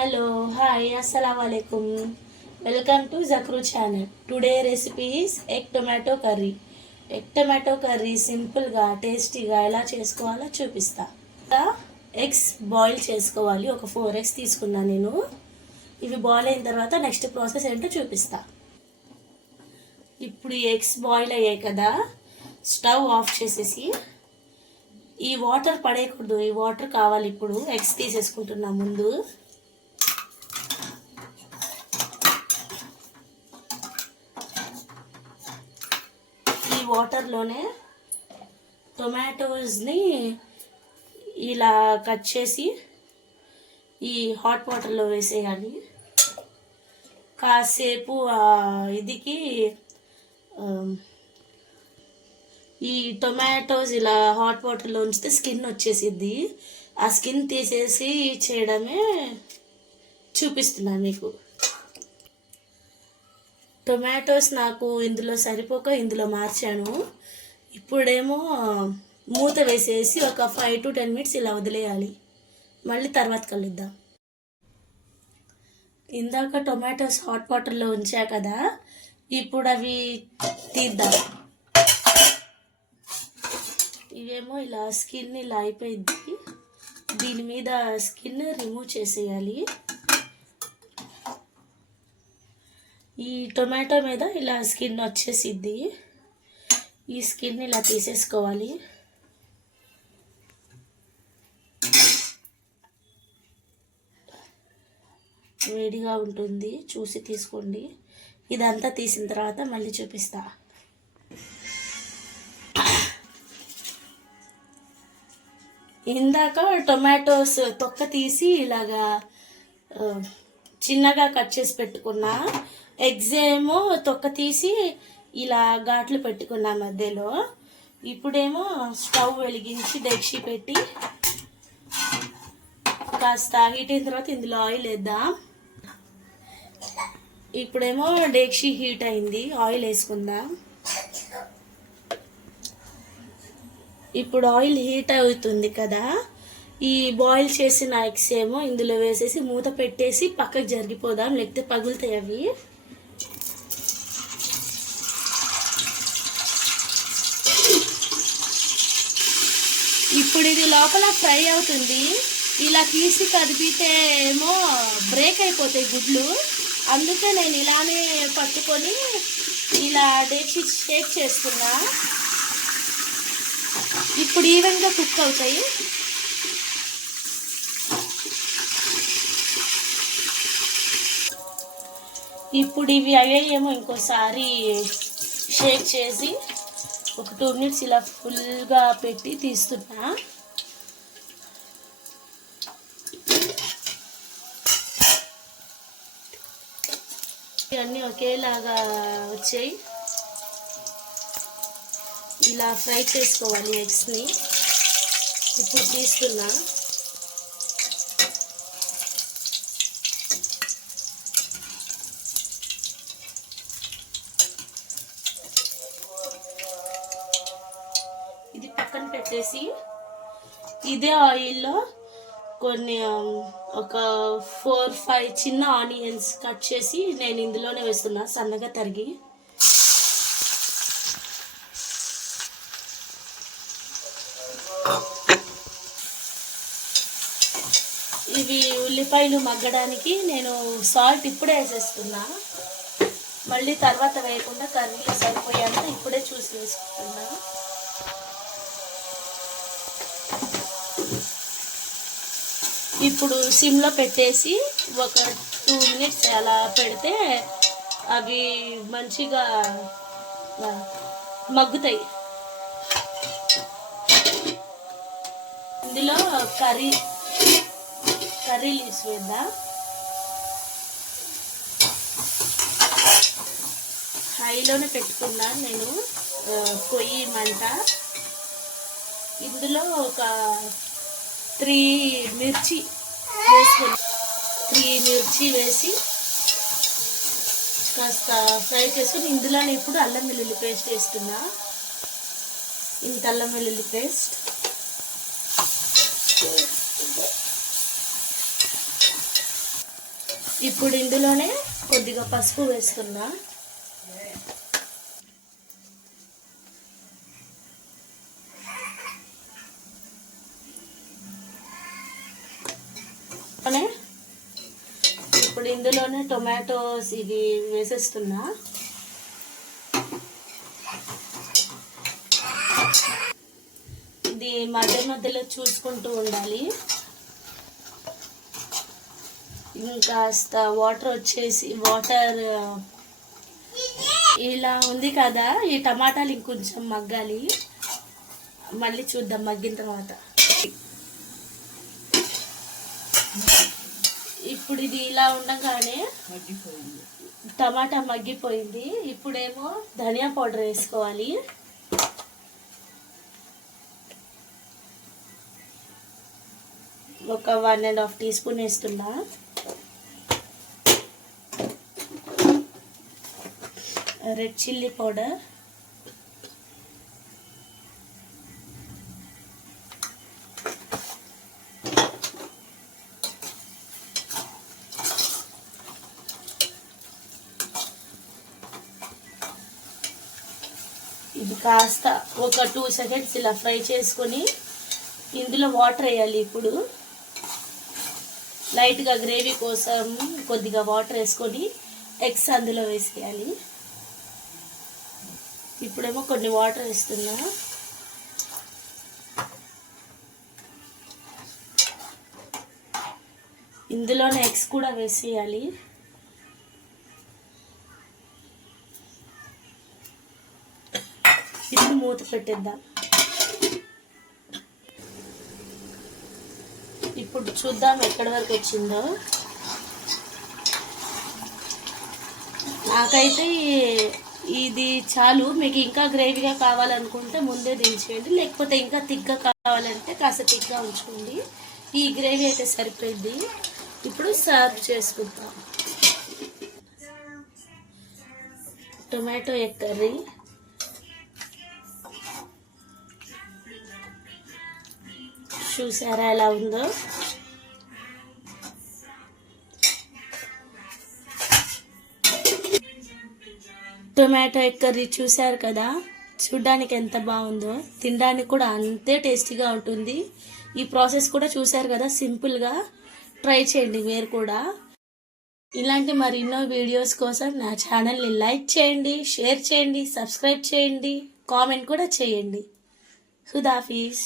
Hello, hi, assalamualaikum. Welcome to Zakru channel. Today recipe is egg tomato curry. Egg tomato curry సింపుల్గా టేస్టీగా ఎలా చేసుకోవాలో చూపిస్తా. Eggs boil చేసుకోవాలి. ఒక 4 eggs తీసుకున్నా నేను. ఇవి బాయిల్ అయిన తర్వాత నెక్స్ట్ ప్రాసెస్ ఏంటో చూపిస్తా. ఇప్పుడు ఈ ఎగ్స్ బాయిల్ అయ్యాయి కదా, స్టవ్ ఆఫ్ చేసేసి ఈ వాటర్ పడేయకూడదు, ఈ వాటర్ కావాలి. ఇప్పుడు ఎగ్స్ తీసేసుకుంటున్నా. ముందు ఈ వాటర్లోనే టొమాటోస్ని ఇలా కట్ చేసి ఈ హాట్ వాటర్లో వేసేయాలి. కాసేపు ఇదికి ఈ టొమాటోస్ ఇలా హాట్ వాటర్లో ఉంచితే స్కిన్ వచ్చేసిద్ది. ఆ స్కిన్ తీసేసి చేయడమే చూపిస్తున్నాను మీకు. టొమాటోస్ నాకు ఇందులో సరిపోక ఇందులో మార్చాను. ఇప్పుడేమో మూత వేసేసి ఒక 5 to 10 minutes ఇలా వదిలేయాలి. మళ్ళీ తర్వాత కలుద్దాం. ఇందాక టొమాటోస్ హాట్ వాటర్లో ఉంచా కదా, ఇప్పుడు అవి తీద్దాం. ఇవేమో ఇలా స్కిన్ ఇలా అయిపోయింది. దీని మీద స్కిన్ రిమూవ్ చేసేయాలి. ఈ టొమాటో మీద ఇలా స్కిన్ వచ్చేసిద్ది. ఈ స్కిన్ ఇలా తీసేసుకోవాలి. వేడిగా ఉంటుంది, చూసి తీసుకోండి. ఇదంతా తీసిన తర్వాత మళ్ళీ చూపిస్తా. ఇందాక టొమాటోస్ తొక్క తీసి ఇలాగా చిన్నగా కట్ చేసి పెట్టుకున్నా. ఎగ్స్ ఏమో తొక్క తీసి ఇలా ఘాట్లు పెట్టుకున్నా మధ్యలో. ఇప్పుడేమో స్టవ్ వెలిగించి డెక్షి పెట్టి కాస్త హీట్ అయిన తర్వాత ఇందులో ఆయిల్ వేద్దాం. ఇప్పుడేమో డెక్షి హీట్ అయింది, ఆయిల్ వేసుకుందాం. ఇప్పుడు ఆయిల్ హీట్ అవుతుంది కదా, ఈ బాయిల్ చేసిన ఎగ్స్ ఏమో ఇందులో వేసేసి మూత పెట్టేసి పక్కకు జరిగిపోదాం, లేకపోతే పగులుతాయి అవి. ఇప్పుడు ఇది లోపల ఫ్రై అవుతుంది. ఇలా తీసి కదిపితే ఏమో బ్రేక్ అయిపోతాయి గుడ్లు. అందుకే నేను ఇలానే పట్టుకొని ఇలా డేక్షి షేక్ చేస్తున్నా. ఇప్పుడు ఈవెన్గా కుక్ అవుతాయి. ఇప్పుడు ఇవి అయ్యేమో ఇంకోసారి షేక్ చేసి ఒక 2 minutes ఇలా ఫుల్గా పెట్టి తీస్తున్నా. ఇవన్నీ ఒకేలాగా వచ్చాయి. ఇలా ఫ్రై చేసుకోవాలి ఎగ్స్ని. ఇప్పుడు తీస్తున్నా. ఇది పక్కన పెట్టేసి ఇదే ఆయిల్లో కొన్ని ఒక 4-5 చిన్న ఆనియన్స్ కట్ చేసి నేను ఇందులోనే వేస్తున్నా, సన్నగా తరిగి. ఇవి ఉల్లిపాయలు మగ్గడానికి నేను సాల్ట్ ఇప్పుడే వేసేస్తున్నా. మళ్ళీ తర్వాత వేయకుండా కర్రీలో సరిపోయాక ఇప్పుడే చూసి వేసుకుంటున్నా. ఇప్పుడు సిమ్లో పెట్టేసి ఒక 2 minutes అలా పెడితే అవి మంచిగా మగ్గుతాయి. ఇందులో కర్రీ లీవ్స్ వేద్దాం. హైలోనే పెట్టుకున్నాను నేను పొయ్యి మంట. ఇందులో ఒక 3 మిర్చి వేసుకుని 3 మిర్చి వేసి కాస్త ఫ్రై చేసుకుని ఇందులోనే ఇప్పుడు అల్లం వెల్లుల్లి పేస్ట్ వేస్తున్నా. ఇంత అల్లం వెల్లుల్లి పేస్ట్ ఇప్పుడు ఇందులోనే కొద్దిగా పసుపు వేస్తున్నా. ఇప్పుడు ఇందులోనే టొమాటోస్ ఇవి వేసేస్తున్నా. ఇది మధ్య మధ్యలో చూసుకుంటూ ఉండాలి. ఇంకాస్త వాటర్ ఇలా ఉంది కదా, ఈ టమాటాలు ఇంకొంచెం మగ్గాలి. మళ్ళీ చూద్దాం మగ్గిన తర్వాత. ఇప్పుడు ఇది ఇలా ఉండగానే టమాటా మగ్గిపోయింది. ఇప్పుడేమో ధనియా పౌడర్ వేసుకోవాలి. ఒక 1.5 టీ స్పూన్ వేస్తున్నా. రెడ్ చిల్లీ పౌడర్, ఇది కాస్త ఒక 2 సెకండ్స్ ఇలా ఫ్రై చేసుకొని ఇందులో వాటర్ వేయాలి. ఇప్పుడు లైట్గా గ్రేవీ కోసం కొద్దిగా వాటర్ వేసుకొని ఎగ్స్ అందులో వేసేయాలి. ఇప్పుడేమో కొన్ని వాటర్ వేస్తున్నా. ఇందులోనే ఎగ్స్ కూడా వేసేయాలి. ఇప్పుడు మూత పెట్టేద్దాం. ఇప్పుడు చూద్దాం ఎక్కడి వరకు వచ్చిందో. నాకైతే ఇది చాలు. మీకు ఇంకా గ్రేవీగా కావాలనుకుంటే ముందే దించేయండి, లేకపోతే ఇంకా తిక్గా కావాలంటే కాస్త తిక్గా ఉంచుకోండి. ఈ గ్రేవీ అయితే సరిపోయింది. ఇప్పుడు సర్వ్ చేసుకుంటాం. టొమాటో ఎగ్ కర్రీ చూసారా ఎలా ఉందో. టొమాటో ఎగ్ కర్రీ చూసారు కదా, చూడ్డానికి ఎంత బాగుందో, తినడానికి కూడా అంతే టేస్టీగా ఉంటుంది. ఈ ప్రాసెస్ కూడా చూసారు కదా, సింపుల్గా ట్రై చేయండి మీరు కూడా. ఇలాంటి మరెన్నో వీడియోస్ కోసం నా ఛానల్ని లైక్ చేయండి, షేర్ చేయండి, సబ్స్క్రైబ్ చేయండి, కామెంట్ కూడా చేయండి. ఖుదాఫీజ్.